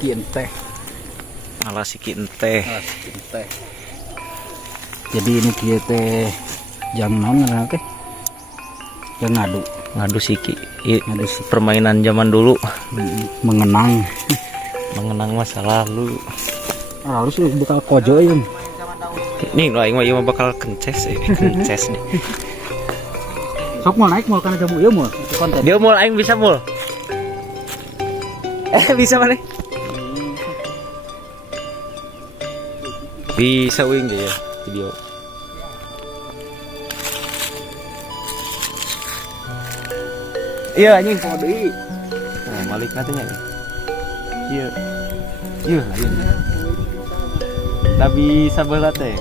siki enteh. Malah siki enteh. Jadi ini kieu teh jang naon ngaranna teh? Jang Ngadu siki. ngadu siki. Permainan zaman dulu. Mengenang. Mengenang masa lalu. Harus bakal kojo ieu. Nih lo aing mah bakal kences kences nih. Sok mau naik mau kana jamu ieu mul konten. Dia mul aing bisa mul. Bisa mana? Bisa wing deh ya video. Iya anjing mau deui. Nah, balik katanya. Iya. Iya, ayeuna. Tapi sabeula teh.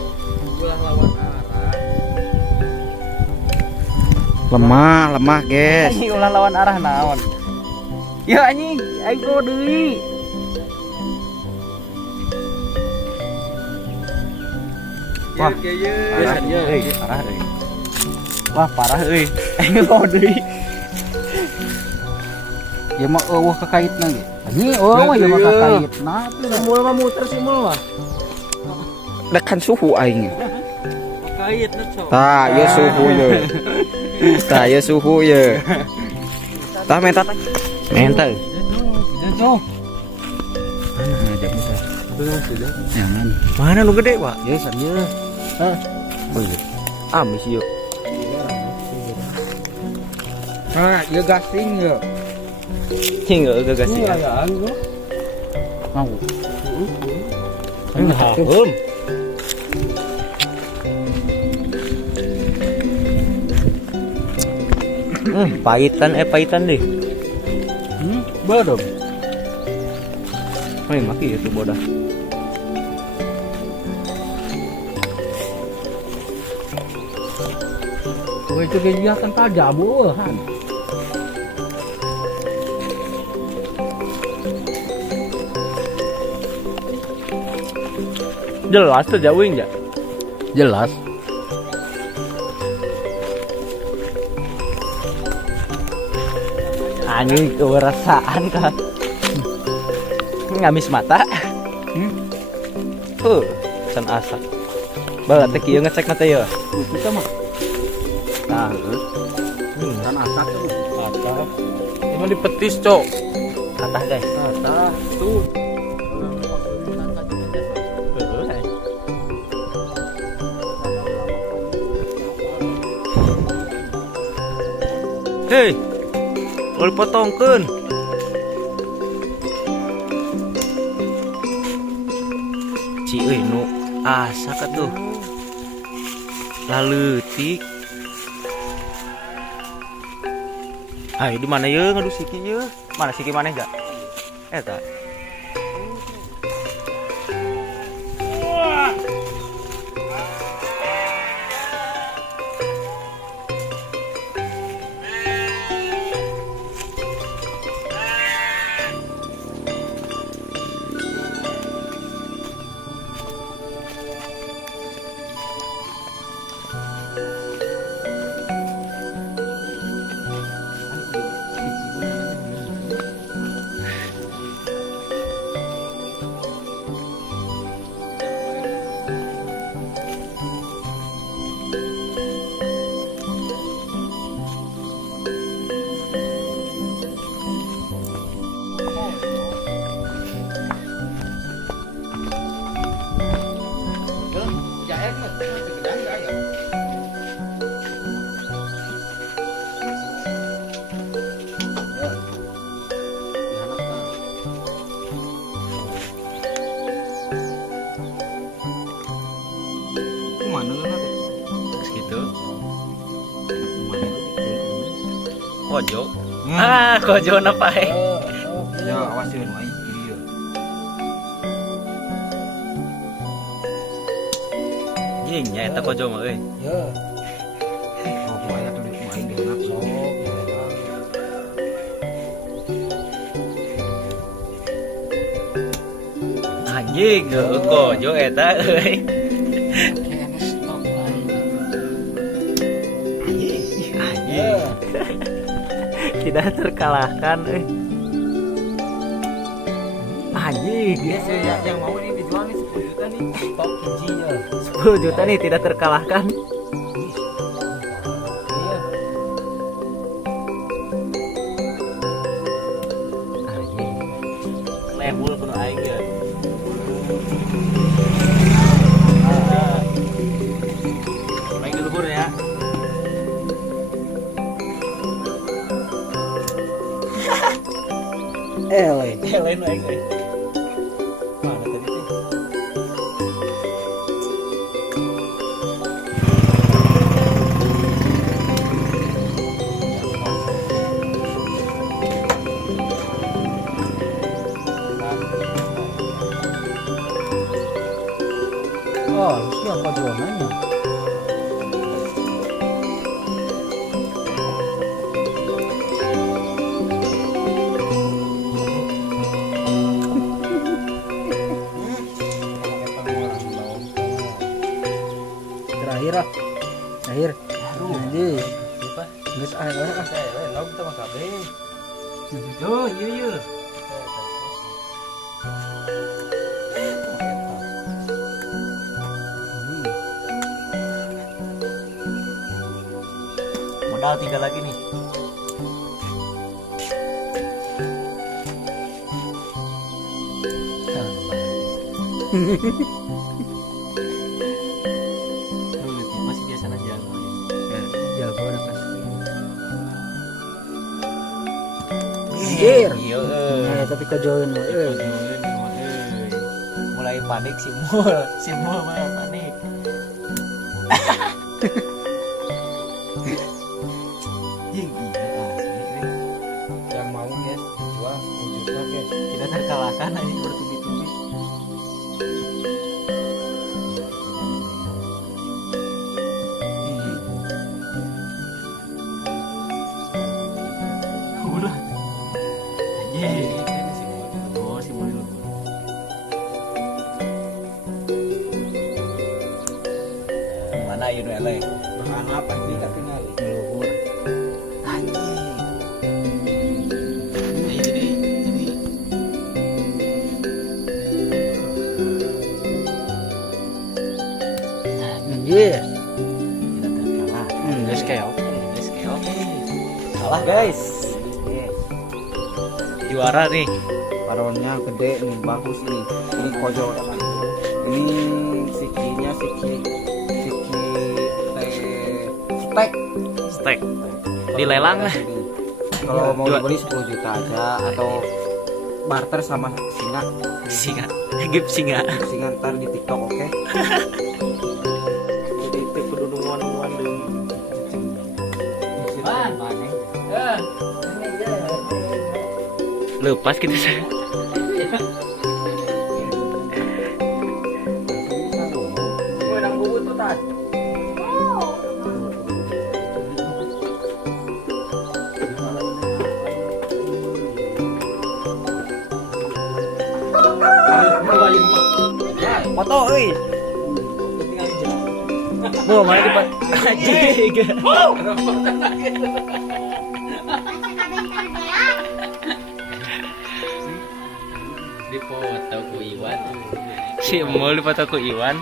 Lemah guys. Anjing ulah lawan arah naon. Ya anjing, aing mau deui. Wah, parah euy. Wah, parah euy. Aing mau deui. Ya mah eueuh kakaitna ge. Anjing mah ya mah kakait. Nah, Simul mah muter simul mah. dekan suhu aing. Kait na cok. Tah, ieu suhu ye. Tah, ieu suhu ye. Tah menta tah. Menta. Cok. Mana jamu teh? Jangan. Mana lu gede, Pak? Geus ieu. Hah. Oh iya. Amis yuk. Nah, ieu gasing ye. Tinggal ke gasih. Mau. Enggak. Pahitan deh. Bodoh. Main maki itu bodah. Kowe itu kegiatan tajam eueuhan. Jelas tuh jauhin ya. Jelas. Anjing keberasaan kan. Ngamis mata. San asa. Bae teh kieu ngecek mata ya. Kita mah Nah, kan asak tuh. mata. Cuma dipetis, Cok. Katah guys. Asak tuh. Hei. Boleh potongkeun. Ci euy nu asa ka tuh. Laleutik. Hai di mana ye ngadu siki ye? Mana siki maneh ga? Eta. Mana ngana teh? Segitu. Kojo. Kojo apa Ya awas yeuh nu aing kiri yeuh. Jing nya eta kojo mah euy. Ya. Oh, kumaha tuh di kumaha di enak sok. Anjing kojo eta euy. Anjing. Tidak terkalahkan Anjing. Biasa yang mau ini dijual nih 10 juta nih. Top bijinya. 10 juta nih tidak terkalahkan. Iya. Anjing. Lebul penuh aing ya. Main di luhur ya. Lain aing. Mana tadi teh? Oh, siapa jualannya? Terakhir ah. Terakhir. Anjing. Apa? Geus aya ah. Lauk kita mah kabeh. Yo, iya. Modal 3 lagi nih. Masih biasa aja. Jago udah pasti. Anjir. Iya. Nah, tapi kejoin we. Mulai panik si mul mah panik. Yang asli. Yang mau guys dijual 10 juta guys. Tidak terkalahkan aja bertubi-tubi. Udah. Anjir. Oh, si mul dulu. Mana ieu nu eleh? Bahan apa sih tapi nggak Luhur. Anjing. Jadi Anjir. tidak terkalah. Geus keok. Guys, keok. Kalah guys. Juara nih. Paronnya gede nih, bagus nih. Ini kojol. Ini sikinya siki spek. Steak. Dilelang lah. Kalau mau Jual. dibeli 10 juta aja atau barter sama singa. Singa. Gip singa. Singa ntar di TikTok oke. Jadi itu kudu nunguan-nunguan deui. Lepas gitu saya. Foto euy. Bo, mana di anjing. Dipoto ku Iwan. Si mau dipoto ku Iwan.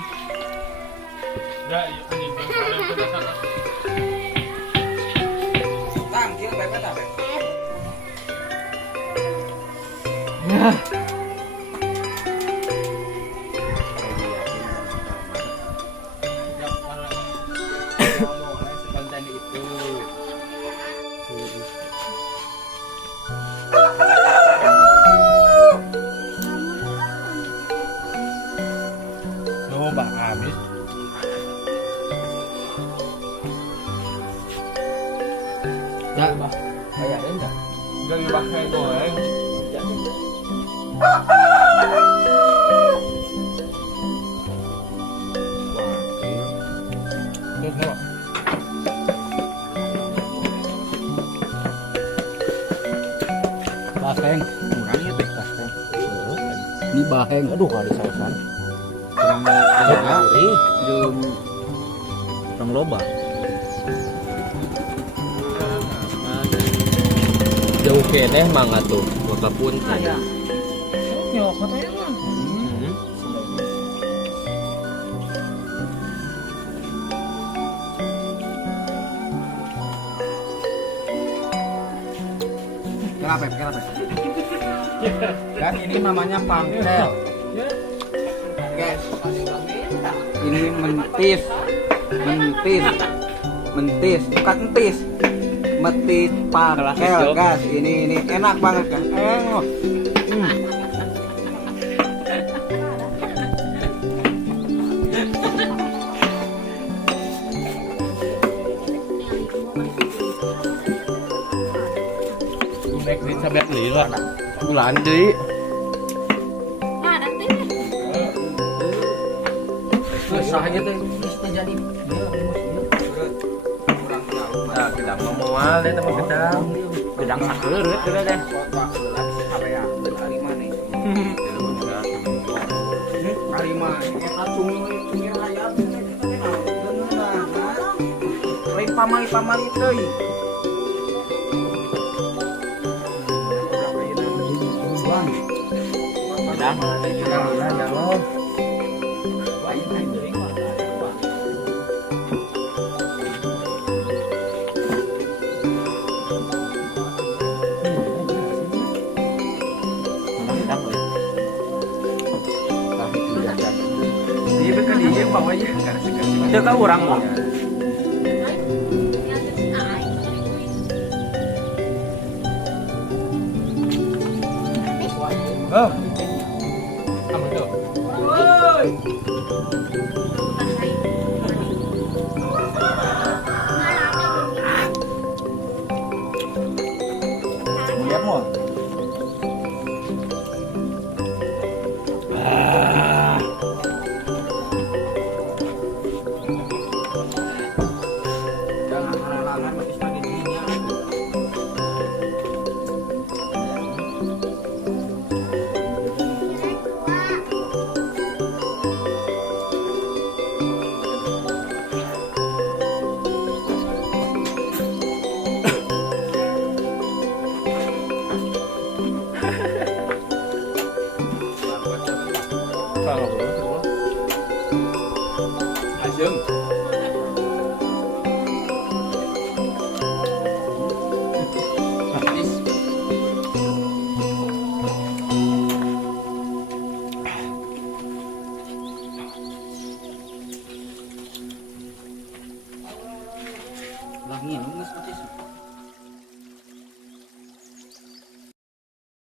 Bang habis. Enggak, Bah. Kayak enggak. Enggak dipakai goreng. Baheng. Kurang ya teh kasih. Ini baheng. Aduh, kali sausan. Kurang enggak. Jeung orang loba. Jauh keneh mangga tuh, maka punten. nyok katanya mah. Kenapa? Dan ini namanya pangkel. Guys, ini mentis, bukan entis, metis pangkel, guys. Ini enak banget kan? Nek di sabet li lah. Bulan deui. Sahanya teh jadi nah, gedang memual deh teman gedang. Gedang sakeureuit teh deh. Kalima, acung ini ayam. Lain pamali teuy. Gedang ya Allah. Dia kan dia yang bawa aja kan sekarang. Itu kan orang mah. Oh. Kamu tuh. Lihat mau. Jangan halangan mati sebagai dirinya. Kalau belum. Asem.